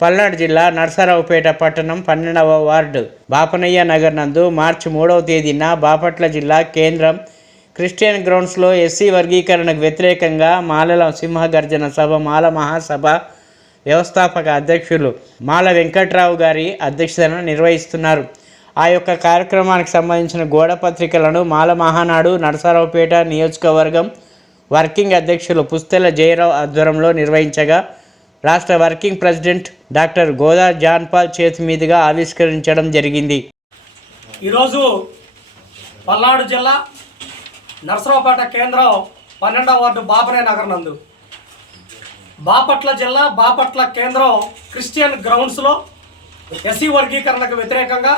పల్నాడు జిల్లా నర్సరావుపేట పట్టణం పన్నెండవ వార్డు బాపనయ్య నగర్ నందు మార్చి మూడవ తేదీన బాపట్ల జిల్లా కేంద్రం క్రిస్టియన్ గ్రౌండ్స్లో ఎస్సీ వర్గీకరణకు వ్యతిరేకంగా మాలల సింహగర్జన సభ మాల మహాసభ వ్యవస్థాపక అధ్యక్షులు మాల వెంకట్రావు గారి అధ్యక్షతన నిర్వహిస్తున్నారు. ఆ యొక్క కార్యక్రమానికి సంబంధించిన గోడ పత్రికలను మాల మహానాడు నరసరావుపేట నియోజకవర్గం వర్కింగ్ అధ్యక్షులు పుస్తెల జయరావు ఆధ్వర్యంలో నిర్వహించగా రాష్ట్ర working president doctor Goda John Paul చేతి మీదుగా ఆవిష్కరించడం జరిగింది. ఈరోజు పల్నాడు జిల్లా నర్సరావుపేట కేంద్రం పన్నెండవ వార్డు బాపనే నగర్ నందు. బాపట్ల జిల్లా బాపట్ల కేంద్రం క్రిస్టియన్ గ్రౌండ్స్లో ఎస్సీ వర్గీకరణకు వ్యతిరేకంగా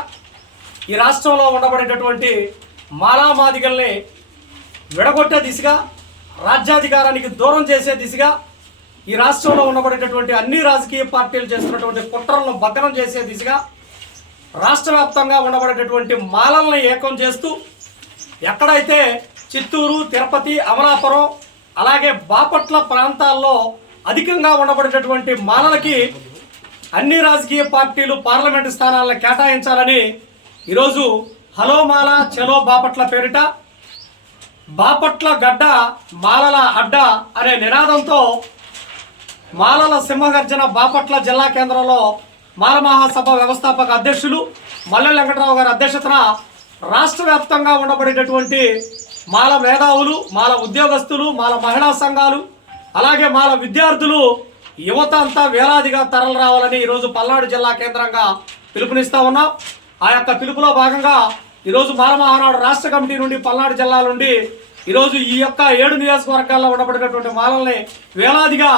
ఈ రాష్ట్రంలో ఉండబడేటటువంటి మాలామాదిగల్ని విడగొట్టే దిశగా రాజ్యాధికారానికి దూరం చేసే దిశగా ఈ రాష్ట్రంలో ఉండబడేటటువంటి అన్ని రాజకీయ పార్టీలు చేస్తున్నటువంటి కుట్రలను భగ్నం చేసే దిశగా రాష్ట్ర వ్యాప్తంగా ఉండబడేటటువంటి మాలల్ని ఏకం చేస్తూ ఎక్కడైతే చిత్తూరు తిరుపతి అమలాపురం అలాగే బాపట్ల ప్రాంతాల్లో అధికంగా ఉండబడేటటువంటి మాలలకి అన్ని రాజకీయ పార్టీలు పార్లమెంటు స్థానాలను కేటాయించాలని ఈరోజు హలో మాల చలో బాపట్ల పేరిట బాపట్ల గడ్డ మాలల అడ్డ అనే నినాదంతో మాలల సింహగర్జన బాపట్ల జిల్లా కేంద్రంలో మాల మహాసభ వ్యవస్థాపక అధ్యక్షులు మల్లె వెంకటరావు గారి అధ్యక్షతన రాష్ట్ర వ్యాప్తంగా ఉండబడేటటువంటి మాల మేధావులు మాల ఉద్యోగస్తులు మాల మహిళా సంఘాలు అలాగే మాల విద్యార్థులు యువత అంతా వేలాదిగా తరలి రావాలని ఈరోజు పల్నాడు జిల్లా కేంద్రంగా పిలుపునిస్తా ఉన్నాం. ఆ యొక్క పిలుపులో భాగంగా ఈరోజు మాల మహానాడు రాష్ట్ర కమిటీ నుండి పల్నాడు జిల్లా నుండి ఈరోజు ఈ యొక్క ఏడు నియోజకవర్గాల్లో ఉండబడినటువంటి మాలల్ని వేలాదిగా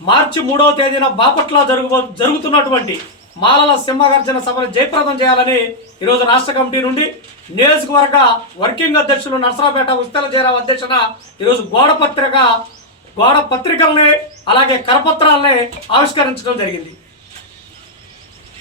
మార్చి మూడవ తేదీన బాపట్ల జరుగు జరుగుతున్నటువంటి మాలల సింహగర్జన సభను జయప్రదం చేయాలని ఈరోజు రాష్ట్ర కమిటీ నుండి నియోజకవర్గ వర్కింగ్ అధ్యక్షులు నర్సరాపేట ఉస్తల జయరావు అధ్యక్షన ఈరోజు గోడ పత్రిక గోడ పత్రికల్ని అలాగే కరపత్రాలని ఆవిష్కరించడం జరిగింది.